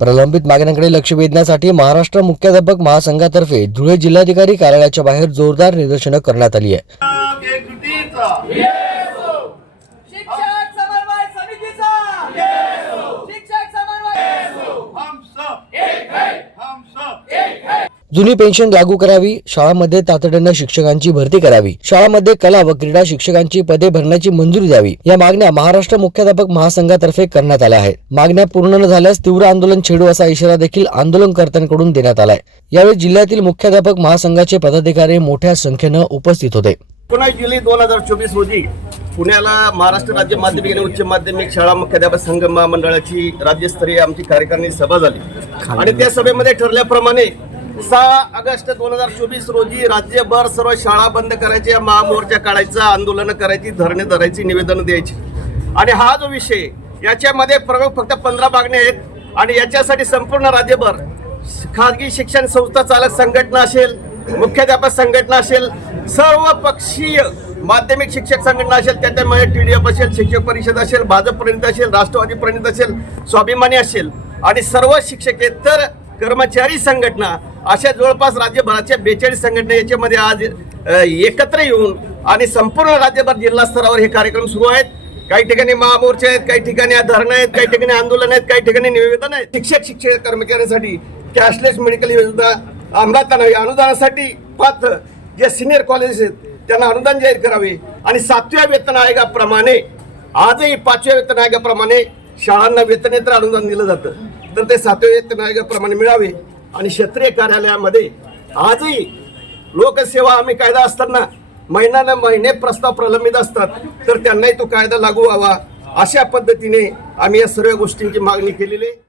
प्रलंबित मागण्यांकडे लक्ष वेधण्यासाठी महाराष्ट्र मुख्याध्यापक महासंघातर्फे धुळे जिल्हाधिकारी कार्यालयाच्या बाहेर जोरदार निदर्शनं करण्यात आली आहे. जुनी पेन्शन लागू करावी शाळांमध्ये तातडीनं शिक्षकांची भरती करावी शाळांमध्ये कला व क्रीडा शिक्षकांची पदे भरण्याची मंजुरी द्यावी. या मागण्या महाराष्ट्र मुख्याध्यापक महासंघातर्फे करण्यात आल्या आहेत. मागण्या पूर्ण न झाल्यास तीव्र आंदोलन छेडू असा इशारा देखील आंदोलनकर्त्यांकडून देण्यात आलाय. यावेळी जिल्ह्यातील मुख्याध्यापक महासंघाचे पदाधिकारी मोठ्या संख्येनं उपस्थित होते. एकोणावीस जुलै दोन हजार चोवीस रोजी पुण्याला महाराष्ट्र राज्य माध्यमिक आणि उच्च माध्यमिक शाळा मुख्याध्यापक संघ महामंडळाची राज्यस्तरीय आमची कार्यकारिणी सभा झाली. आणि त्या सभेमध्ये ठरल्याप्रमाणे सहा ऑगस्ट दोन हजार चोवीस रोजी राज्यभर सर्व शाळा बंद करायच्या महामोर्चा काढायचा आंदोलनं करायची धरणे धरायची निवेदन द्यायची. आणि हा जो विषय याच्यामध्ये प्रमुख फक्त पंधरा मागण्या आहेत. आणि याच्यासाठी संपूर्ण राज्यभर खाजगी शिक्षण संस्था चालक संघटना असेल मुख्याध्यापक संघटना असेल सर्व पक्षीय माध्यमिक शिक्षक संघटना असेल त्याच्यामध्ये टी डी एफ असेल शिक्षक परिषद असेल भाजप प्रणित असेल राष्ट्रवादी प्रणित असेल स्वाभिमानी असेल. आणि सर्व शिक्षकेतर कर्मचारी संघटना अशा जवळपास राज्यभराच्या बेचाळीस संघटना याच्यामध्ये आज एकत्र येऊन आणि संपूर्ण राज्यभर जिल्हा स्तरावर हे कार्यक्रम सुरू आहेत. काही ठिकाणी महामोर्चे आहेत काही ठिकाणी धरणं आहेत काही ठिकाणी आंदोलन आहेत काही ठिकाणी निवेदन आहेत. शिक्षक शिक्षक कर्मचाऱ्यांसाठी कॅशलेस मेडिकल योजना अंमलात आणावी. अनुदानासाठी पात्र जे सिनियर कॉलेजेस आहेत त्यांना अनुदान जाहीर करावे. आणि सातव्या वेतन आयोगाप्रमाणे आजही पाचव्या वेतन आयोगाप्रमाणे शाळांना वेतनेतर अनुदान दिलं जातं. तर ते सातव्या वेतन आयोगाप्रमाणे मिळावे. आणि क्षेत्रीय कार्यालयामध्ये आजही लोकसेवा आम्ही कायदा असताना महिन्यानं महिने प्रस्ताव प्रलंबित असतात. तर त्यांनाही तो कायदा लागू व्हावा अशा पद्धतीने आम्ही या सर्व गोष्टींची मागणी केलेली आहे.